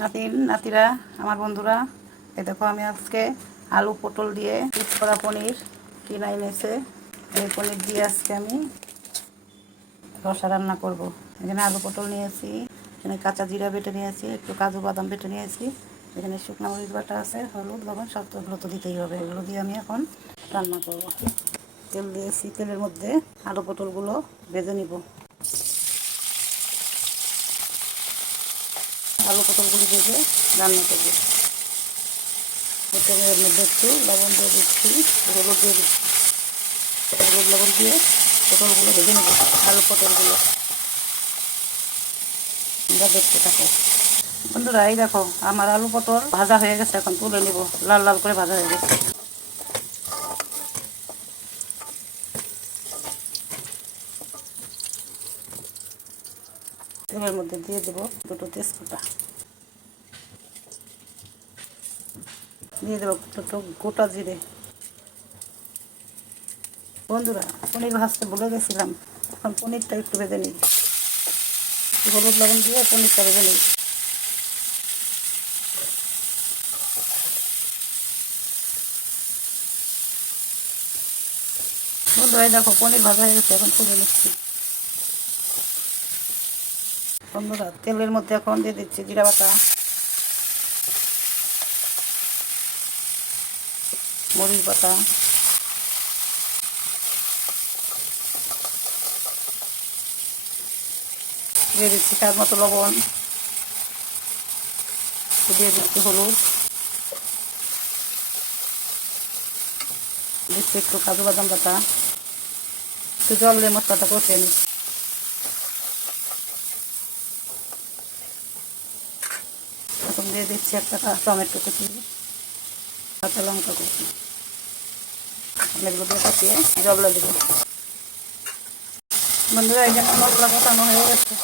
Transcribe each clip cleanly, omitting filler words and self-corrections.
নাতিন নাতিরা আমার বন্ধুরা, এই দেখো আমি আজকে আলু পটল দিয়ে পিস করা পনির কিনে এনেছে। এই পনির দিয়ে আজকে আমি রসা রান্না করব। এখানে আলু পটল নিয়েছি, এখানে কাঁচা জিরা বেটে নিয়েছি, একটু কাজু বাদাম বেটে নিয়েছি, এখানে শুকনো মরিচ বাটা আছে, হলুদ লবণ সব এগুলো তো দিতেই হবে। এগুলো দিয়ে আমি এখন রান্না করব। তেল দিয়েছি, তেলের মধ্যে আলু পটলগুলো ভেজে নিব। আলু পটলগুলো ভেজে রান্না করব। তেলের মধ্যে একটু লবণ দিয়ে দিচ্ছি, হলুদ দিয়ে দিচ্ছি, হলুদ লবণ দিয়ে পটলগুলো ভেজে নেব। আলু পটলগুলো আমরা দেখতে থাকো বন্ধুরা। এই দেখো আমার আলু পটল ভাজা হয়ে গেছে, এখন তুলে নিব। লাল লাল করে ভাজা হয়ে গেছে। তেলের মধ্যে দিয়ে দেবো দুটো তেজপাতা, দিয়ে দেবো দুটো গোটা জিরে। বন্ধুরা পনির ভাজতে ভুলে গেছিলাম, এখন পনিরটা একটু ভেজে নিই। হলুদ লবণ দিয়ে পনিরটা ভেজে নিই। বন্ধুরা এই দেখো পনির ভাজা হয়ে গেছে, এখন তুলে নিচ্ছি। বন্ধুরা তেলের মধ্যে এখন দিয়ে দিচ্ছি জিরা বাটা, মরিচ বাটা, দিয়ে দিচ্ছি স্বাদ মতো লবণ, দিয়ে দিচ্ছি হলুদ, দিচ্ছি একটু কাজু বাদাম বাটা, একটু জল দিয়ে মশলাটা কষিয়ে নিই। এখন দিয়ে দিচ্ছি একটা টমেটো কুচি, কাঁচা লঙ্কা কুচি, এগুলো দিয়ে কষিয়ে জল দেব। বন্ধুরা এই জন্য মশলা কষানো হয়ে গেছে,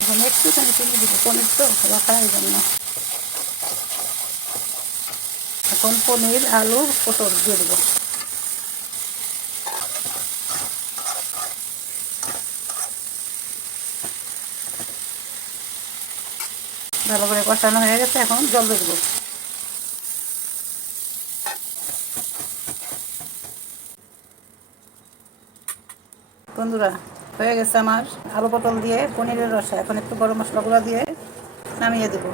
এখন একটুখানি চিনি দিব, পনির তো রাখা এই জন্য। এখন পনির আলু পটল দিয়ে দেবো। ভালো করে কষানো হয়ে গেছে, এখন জল দিয়ে দেবো। বন্ধুরা হয়ে গেছে আমার আলু পটল দিয়ে পনিরের রসা। এখন একটু গরম মশলাগুলো দিয়ে নামিয়ে দেব।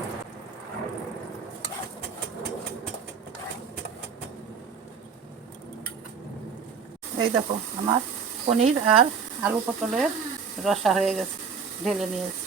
এই দেখো আমার পনির আর আলু পটলের রসা হয়ে গেছে, ঢেলে নিয়েছি।